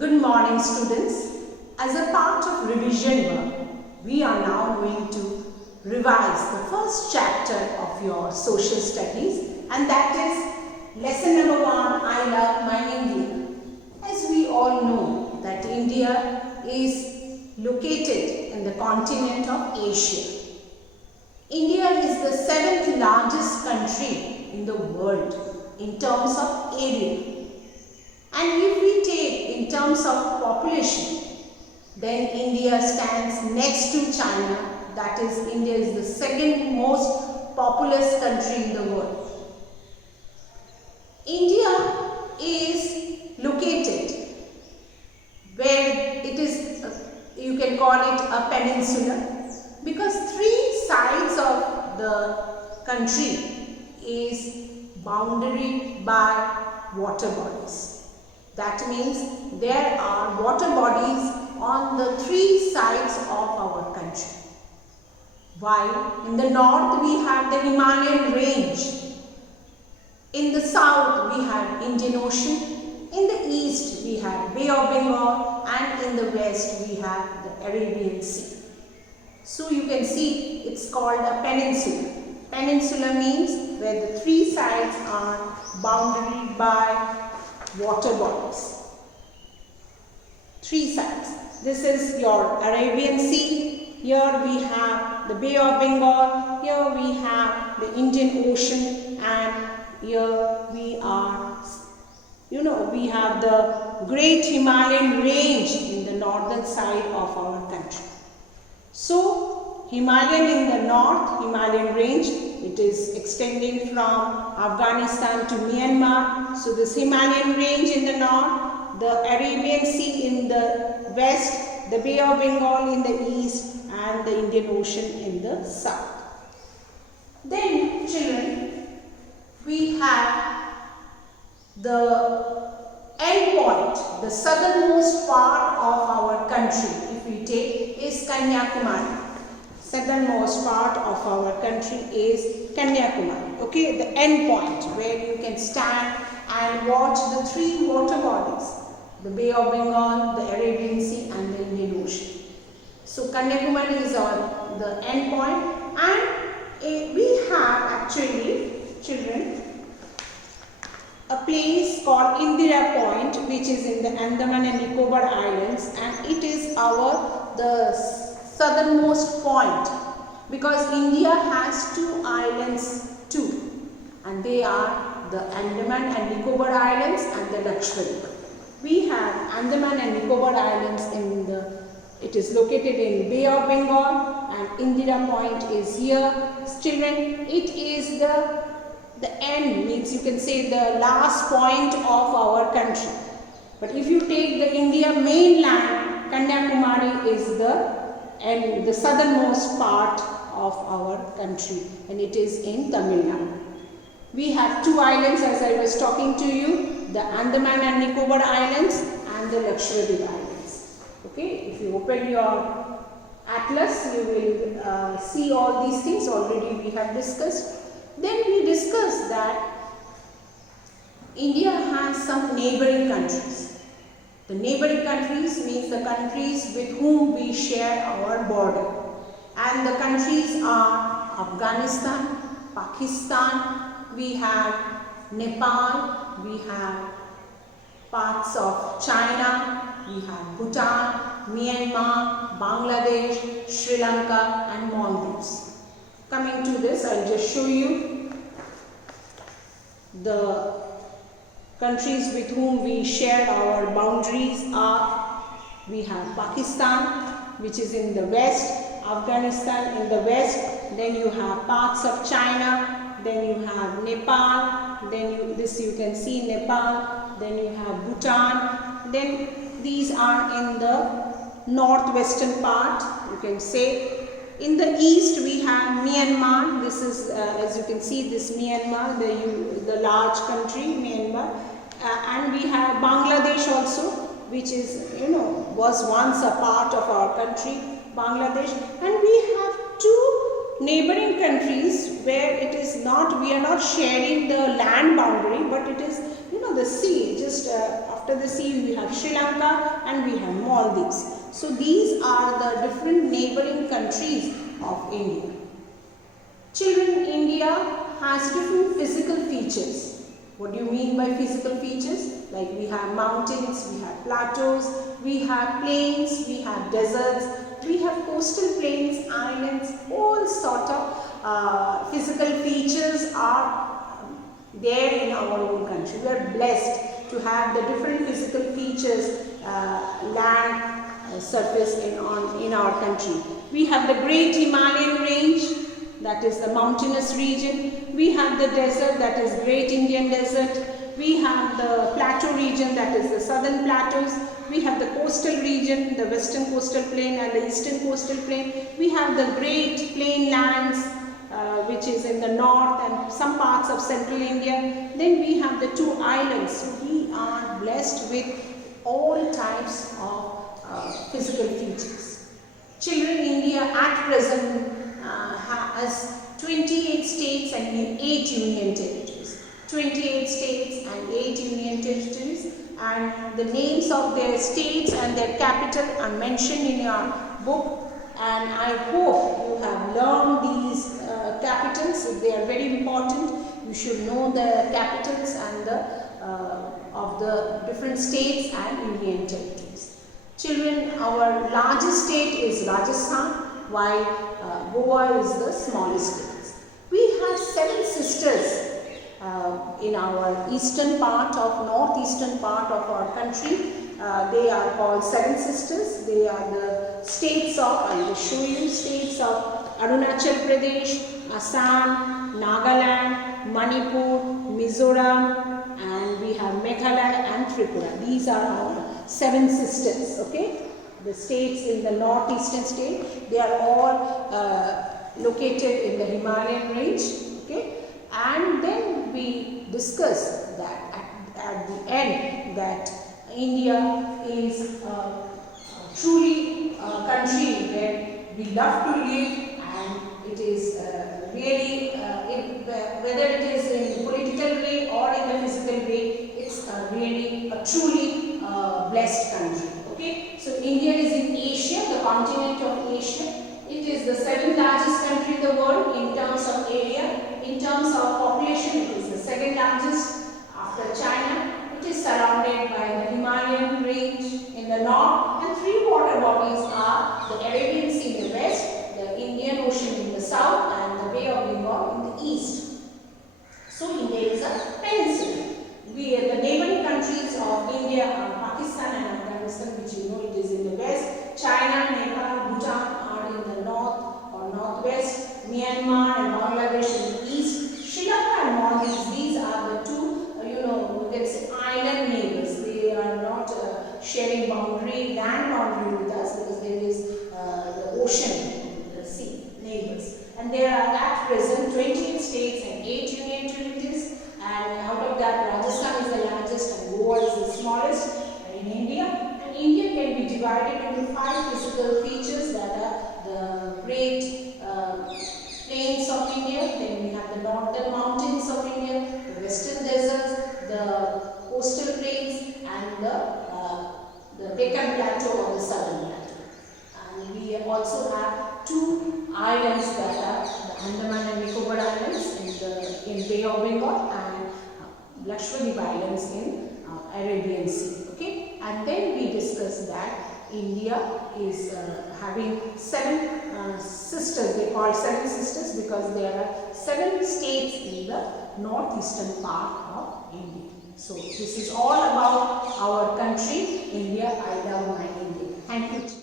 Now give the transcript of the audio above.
Good morning, students. As a part of revision work, we are now going to revise the first chapter of your social studies, and that is lesson number 1, I Love My India. As we all know that India is located in the continent of Asia. India is the 7th largest country in the world in terms of area. And if we take in terms of population, then India stands next to China. That is, India is the second most populous country in the world. India is located where it is, you can call it a peninsula, because 3 sides of the country is bounded by water bodies. That means there are water bodies on the 3 sides of our country. While in the north we have the Himalayan range, in the south we have Indian Ocean, in the east we have Bay of Bengal, and in the west we have the Arabian Sea. So you can see it's called a peninsula. Peninsula means where the 3 sides are bounded by water bodies. 3 sides. This is your Arabian Sea. Here we have the Bay of Bengal. Here we have the Indian Ocean, and here we are, we have the great Himalayan range in the northern side of our country. So Himalayan in the north, Himalayan range, it is extending from Afghanistan to Myanmar. So this Himalayan range in the north, the Arabian Sea in the west, the Bay of Bengal in the east, and the Indian Ocean in the south. Then children, we have the end point, the southernmost part of our country, if we take, is Kanyakumari. Southernmost part of our country is Kanyakumari. Okay, the end point where you can stand and watch the 3 water bodies, the Bay of Bengal, the Arabian Sea, and the Indian Ocean. So Kanyakumari is on the end point, and we have actually, children, a place called Indira Point, which is in the Andaman and Nicobar Islands, and it is the southernmost point, because India has 2 islands too, and they are the Andaman and Nicobar Islands and the Lakshadweep. We have Andaman and Nicobar Islands it is located in Bay of Bengal, and Indira Point is here. Children, it is the end, means you can say the last point of our country. But if you take the India mainland, Kanyakumari is the southernmost part of our country, and it is in Tamil Nadu. We have 2 islands, as I was talking to you, the Andaman and Nicobar Islands and the Lakshadweep Islands. Okay, if you open your atlas, you will see all these things. Already we have discussed. Then we discussed that India has some neighboring countries. The neighboring countries means the countries with whom we share our border. And the countries are Afghanistan, Pakistan, we have Nepal, we have parts of China, we have Bhutan, Myanmar, Bangladesh, Sri Lanka, and Maldives. Coming to this, I'll just show you the countries with whom we share our boundaries are, we have Pakistan, which is in the west, Afghanistan in the west, then you have parts of China, then you have Nepal, then you can see Nepal, then you have Bhutan, then these are in the northwestern part, you can say. In the east we have Myanmar. This is, as you can see, this Myanmar, the large country, Myanmar. And we have Bangladesh also, which is, was once a part of our country, Bangladesh. And we have 2 neighboring countries where it is not, we are not sharing the land boundary, but it is, the sea, just after After the sea we have Sri Lanka and we have Maldives. So these are the different neighboring countries of India. Children, India has different physical features. What do you mean by physical features? Like we have mountains, we have plateaus, we have plains, we have deserts, we have coastal plains, islands, all sort of physical features are there in our own country. We are blessed to have the different physical features, land, surface in our country. We have the great Himalayan range, that is the mountainous region. We have the desert, that is Great Indian Desert. We have the plateau region, that is the southern plateaus. We have the coastal region, the western coastal plain and the eastern coastal plain. We have the great plain lands, which is in the north and some parts of central India. Then we have the two islands. So we are blessed with all types of physical features. Children, India at present has 28 states and 8 union territories. 28 states and 8 union territories, and the names of their states and their capital are mentioned in your book, and I hope you have learned these capitals. They are very important. You should know the capitals and of the different states and union territories. Children, our largest state is Rajasthan, while Goa is the smallest state. We have 7 sisters in our eastern part of, northeastern part of our country. They are called 7 sisters. They are the states of, I will show you, states of Arunachal Pradesh, Assam, Nagaland, Manipur, Mizoram, and we have Meghalaya and Tripura. These are our 7 sisters, okay? The states in the northeastern state, they are all located in the Himalayan range, okay? And then we discuss that at the end that India is truly a country where we love to live, and it is really, whether it is in political way or in the physical way, it's really a truly blessed country. Okay, so India is in Asia, the continent of Asia. It is the 7th largest country in the world in terms of area. In terms of population, it is the 2nd largest after China. It is surrounded by the Himalayan range in the north, and 3 water bodies are the Arabian Sea in the west, the Indian Ocean in the south, and the Bay of Bengal in the east. So India is a peninsula. The neighboring countries of India are Pakistan and Afghanistan, which you know it is in the west. China, Nepal, Bhutan are in the north or northwest. Myanmar and Bangladesh in the east. Sri Lanka and Maldives, these are the 2, you can say island neighbors. They are not sharing land boundary with us, because there is the ocean, the sea, neighbors. And there are at present 28 states and 8 union territories. And out of that, Rajasthan is the largest and Goa is the smallest in India. And India can be divided into 5 physical features, that are the great plains of India, then we have the northern mountains of India, the western deserts, the coastal plains, and the Deccan Plateau or the southern plateau. And we also have 2 islands, that are the Andaman and Nicobar Islands in Bay of Bengal, and Lakshadweep Islands in Arabian Sea. Okay, and then we discuss that India is having 7 sisters. They call 7 sisters because there are 7 states in the northeastern part of India. So this is all about our country, India. I love my India. Thank you.